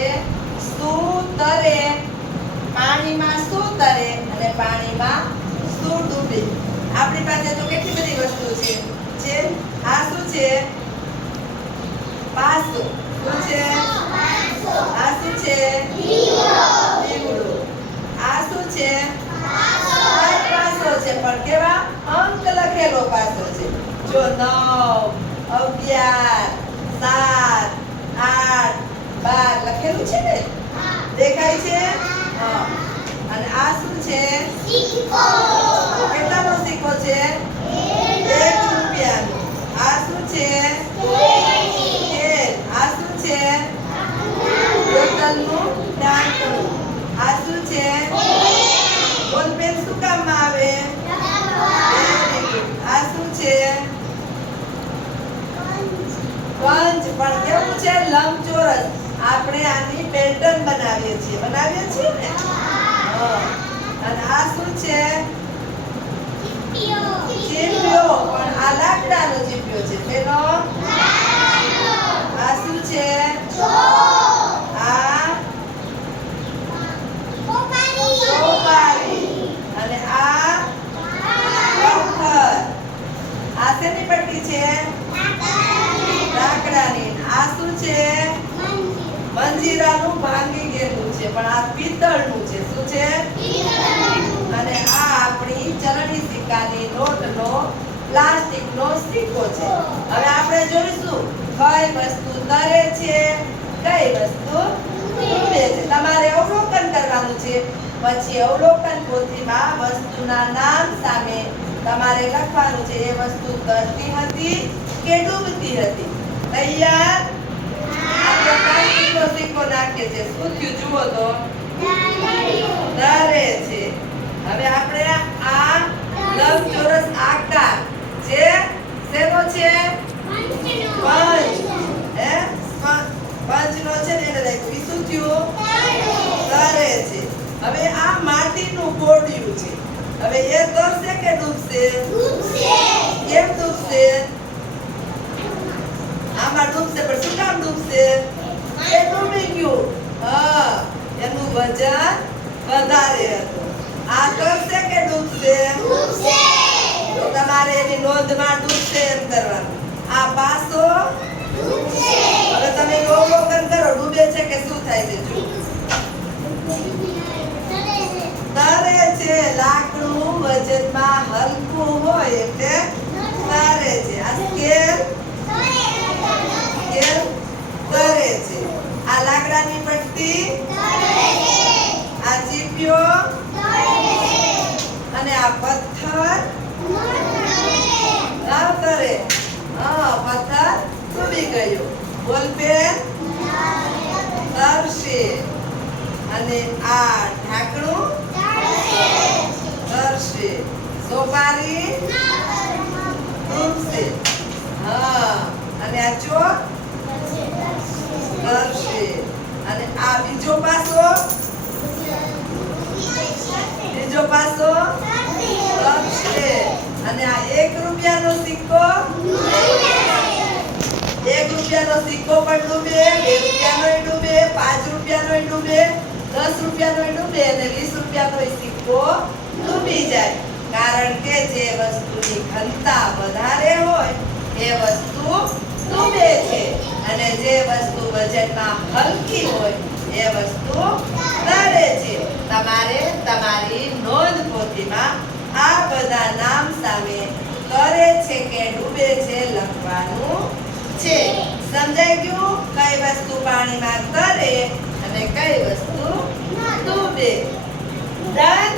છે શું તરે, પાણીમાં શું તરે અને પાણીમાં શું ડૂબે. આપણી પાસે તો કેટલી બધી વસ્તુ છે. આ શું છે? પાસો. શું છે? આ શું છે? દીવડો. આ શું છે? પાસો છે, પણ કેવા અંક લખેલો પાસો છે. જો 9, 11, 7, 8, 12 લખેલું છે ને, દેખાય છે? હા. અને આ શું છે? સિક્કો. કેટલાનો સિક્કો છે? 1 રૂપિયાનો. આ શું છે? તેલ. આ શું છે? બોટલનું ઢાંકણું. આ શું છે? બોલપેન શું કામમાં આવે? આ શું છે? પંચ. પણ કેવું છે? લંબચોરસ. આપણે આની પેટર્ન બનાવીએ છીએ ને. અને આ શું છે? ચીપિયો. પણ આ લાકડાનો ચીપિયો છે. તેનો આ શું છે? આ સોપારી. અને આ પથ્થર. આ શેની પટ્ટી છે? લાકડાની. આ શું છે? મંજીરાનું ભાંગી ગયેલું છે, પણ આ પિત્તળનું છે. શું છે? અને આ આપણી ચલણી સિક્કાની નોટનો પ્લાસ્ટિકનો સિક્કો છે. હવે આપણે જોઈશું કઈ વસ્તુ તરે છે, કઈ વસ્તુ ડૂબે છે. તમારે અવલોકન કરવાનું છે. પછી અવલોકન પોથીમાં વસ્તુના નામ સામે તમારે લખવાનું છે એ વસ્તુ તરતી હતી કે ડૂબતી હતી. તૈયાર? આપણે પ્લાસ્ટિકનો સિક્કો નાખીએ છીએ. શું થયું જુઓ તો? તરે છે. હવે આપણે આ લંબચોરસ આકાર જે શેનો છે? પંચનો છે ને, એને લખ્યું. શું થયું? તરે છે. હવે આ માટીનું કોડિયું છે. હવે એ તરશે કે ડૂબશે? કેમ ડૂબશે? આમાં ડૂબશે, પણ શું કામ ડૂબશે? એ ડૂબી ગયું. હા, એનું વજન વધારે હતું. આ તરશે કે ડૂબશે? તો તમારે એની નોંધમાં ડૂબશે એમ કરવાનું. આ પાસો હવે તમે અવલોકન કરો, ડૂબે છે કે શું થાય છે? જો તરે છે. લાકડું વજનમાં હલકું હોય એટલે તરે છે. આ સ્કેલ તરે છે. આ લાકડાની પટ્ટી, આ ચીપિયો અને આ પથ્થર ના તરે. પથ્થર ડૂબી ગયો. બોલપેન તરશે. અને આ ઢાંકણું તરશે. સોપારી ડૂબશે. અને આ ચોક તરશે. અને આ બીજો પાસો તરશે. અને આ 1 રૂપિયાનો સિક્કો, 1 રૂપિયાનો સિક્કો પણ ડૂબે, 2 રૂપિયાનો ડૂબે, 5 રૂપિયાનો ડૂબે, 10 રૂપિયાનો ડૂબે અને 20 રૂપિયાનો સિક્કો ડૂબી જાય. કારણ કે જે વસ્તુની ઘનતા વધારે હોય એ વસ્તુ ડૂબે છે, અને જે વસ્તુ વજનમાં હલકી હોય એ વસ્તુ તરે છે. તમારે તમારી નોંધ પોથીમાં આ બધા નામ સામે તરે છે કે ડૂબે છે લખવાનું છે. સમજાઈ ગયું? કઈ વસ્તુ પાણીમાં તરે અને કઈ વસ્તુ ડૂબે. ડન?